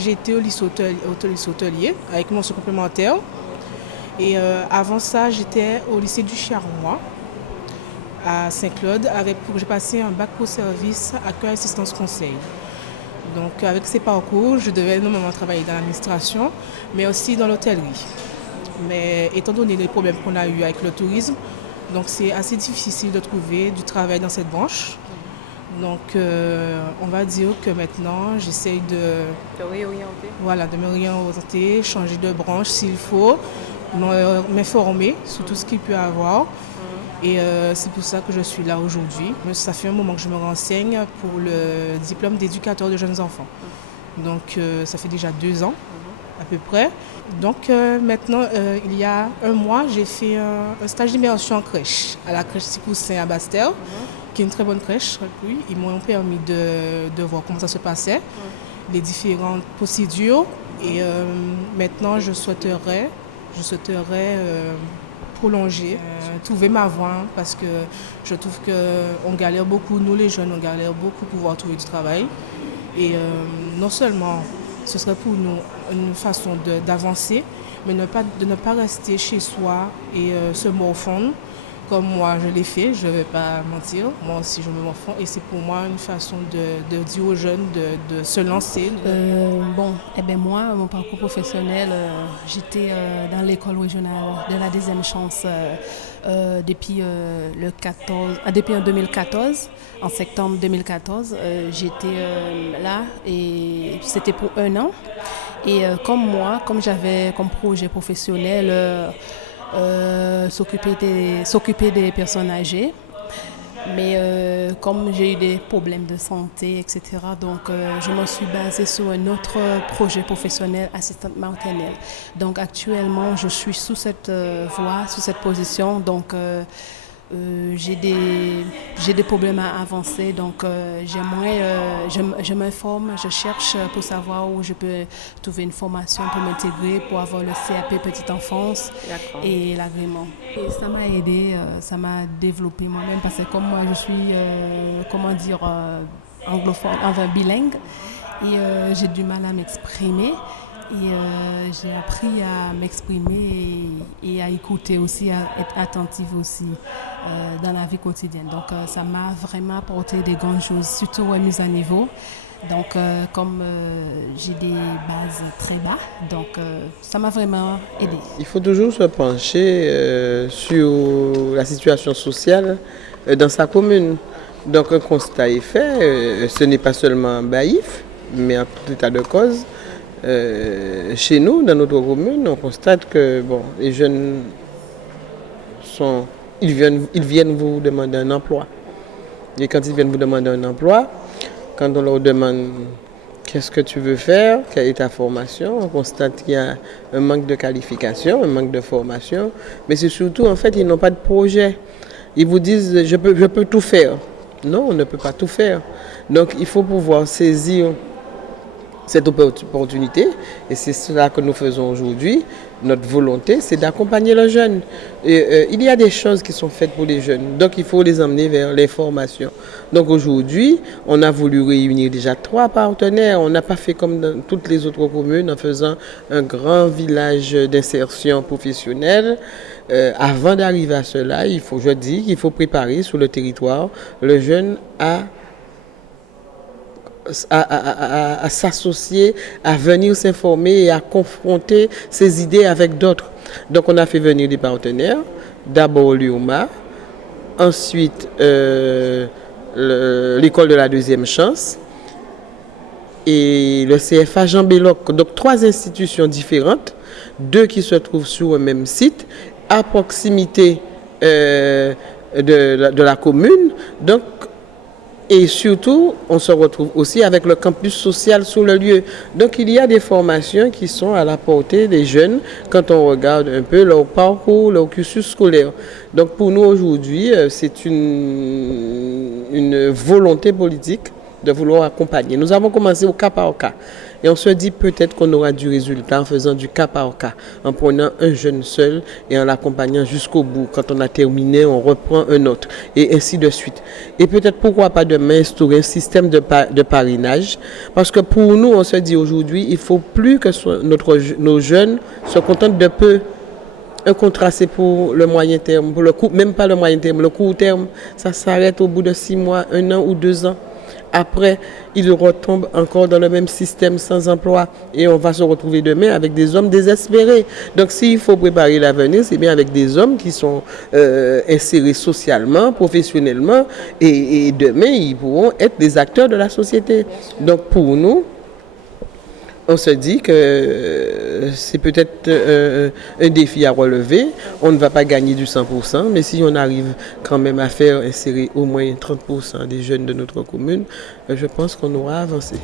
j'étais au lycée hôtelier avec mention complémentaire. Et avant ça, j'étais au lycée du Charmois à Saint-Claude. J'ai passé un bac pro service accueil assistance conseil. Donc avec ces parcours, je devais normalement travailler dans l'administration, mais aussi dans l'hôtellerie. Mais étant donné les problèmes qu'on a eu avec le tourisme, donc c'est assez difficile de trouver du travail dans cette branche. Donc on va dire que maintenant j'essaye de me réorienter, changer de branche s'il faut, m'informer sur tout ce qu'il peut y avoir. Et c'est pour ça que je suis là aujourd'hui. Ça fait un moment que je me renseigne pour le diplôme d'éducateur de jeunes enfants. Donc ça fait déjà 2 ans à peu près. Donc maintenant, il y a un mois, j'ai fait un stage d'immersion en crèche, à la crèche Sipoussin à Basse-Terre, qui est une très bonne crèche. Oui, ils m'ont permis de voir comment ça se passait, les différentes procédures. Et maintenant, je souhaiterais prolonger, trouver ma voie, parce que je trouve qu'on galère beaucoup, nous les jeunes, on galère beaucoup pour pouvoir trouver du travail. Et non seulement ce serait pour nous une façon d'avancer, mais de ne pas rester chez soi et se morfondre. Comme moi, je l'ai fait, je ne vais pas mentir. Moi aussi, je me morfonds. Et c'est pour moi une façon de dire aux jeunes de se lancer. Moi, mon parcours professionnel, j'étais dans l'école régionale de la deuxième chance depuis en 2014. En septembre 2014, j'étais là et c'était pour 1 an. Et comme j'avais comme projet professionnel s'occuper des personnes âgées. Mais comme j'ai eu des problèmes de santé, etc., donc je me suis basée sur un autre projet professionnel, assistante maternelle. Donc actuellement, je suis sous cette voie, sous cette position. Donc j'ai des problèmes à avancer, donc je m'informe, je cherche pour savoir où je peux trouver une formation pour m'intégrer, pour avoir le CAP petite enfance. D'accord. Et l'agrément. Et ça m'a aidé, ça m'a développé moi-même, parce que comme moi je suis, anglophone, enfin bilingue, et j'ai du mal à m'exprimer. Et j'ai appris à m'exprimer et à écouter aussi, à être attentive aussi dans la vie quotidienne. Donc ça m'a vraiment apporté des grandes choses, surtout mise à niveau. Donc comme j'ai des bases très bas, donc ça m'a vraiment aidé. Il faut toujours se pencher sur la situation sociale dans sa commune. Donc un constat est fait, ce n'est pas seulement Baïf, mais en tout état de cause. Chez nous, dans notre commune, on constate que les jeunes ils viennent vous demander un emploi. Et quand ils viennent vous demander un emploi, quand on leur demande qu'est-ce que tu veux faire, quelle est ta formation, on constate qu'il y a un manque de qualification, un manque de formation, mais c'est surtout, en fait, ils n'ont pas de projet. Ils vous disent je peux tout faire. Non, on ne peut pas tout faire. Donc il faut pouvoir saisir cette opportunité, et c'est cela que nous faisons aujourd'hui. Notre volonté, c'est d'accompagner les jeunes. Et, il y a des choses qui sont faites pour les jeunes, donc il faut les emmener vers l'information. Donc aujourd'hui, on a voulu réunir déjà 3 partenaires. On n'a pas fait comme dans toutes les autres communes en faisant un grand village d'insertion professionnelle. Avant d'arriver à cela, je dis qu'il faut préparer sur le territoire le jeune à s'associer, à venir s'informer et à confronter ses idées avec d'autres. Donc on a fait venir des partenaires, d'abord l'UOMA, ensuite l'école de la deuxième chance et le CFA Jean Belloc. Donc 3 institutions différentes, 2 qui se trouvent sur le même site, à proximité de la commune. Donc et surtout, on se retrouve aussi avec le campus social sur le lieu. Donc, il y a des formations qui sont à la portée des jeunes quand on regarde un peu leur parcours, leur cursus scolaire. Donc, pour nous aujourd'hui, c'est une volonté politique de vouloir accompagner. Nous avons commencé au cas par cas. Et on se dit peut-être qu'on aura du résultat en faisant du cas par cas, en prenant un jeune seul et en l'accompagnant jusqu'au bout. Quand on a terminé, on reprend un autre, et ainsi de suite. Et peut-être pourquoi pas demain instaurer un système de parrainage, parce que pour nous, on se dit aujourd'hui, il ne faut plus que nos jeunes se contentent de peu. Un contrat, c'est pour le moyen terme, pour le court, même pas le moyen terme, le court terme, ça s'arrête au bout de 6 mois, 1 an ou 2 ans. Après, ils retombent encore dans le même système sans emploi et on va se retrouver demain avec des hommes désespérés. Donc s'il faut préparer l'avenir, c'est bien avec des hommes qui sont insérés socialement, professionnellement et demain, ils pourront être des acteurs de la société. Donc pour nous, on se dit que c'est peut-être un défi à relever. On ne va pas gagner du 100%, mais si on arrive quand même à faire insérer au moins 30% des jeunes de notre commune, je pense qu'on aura avancé.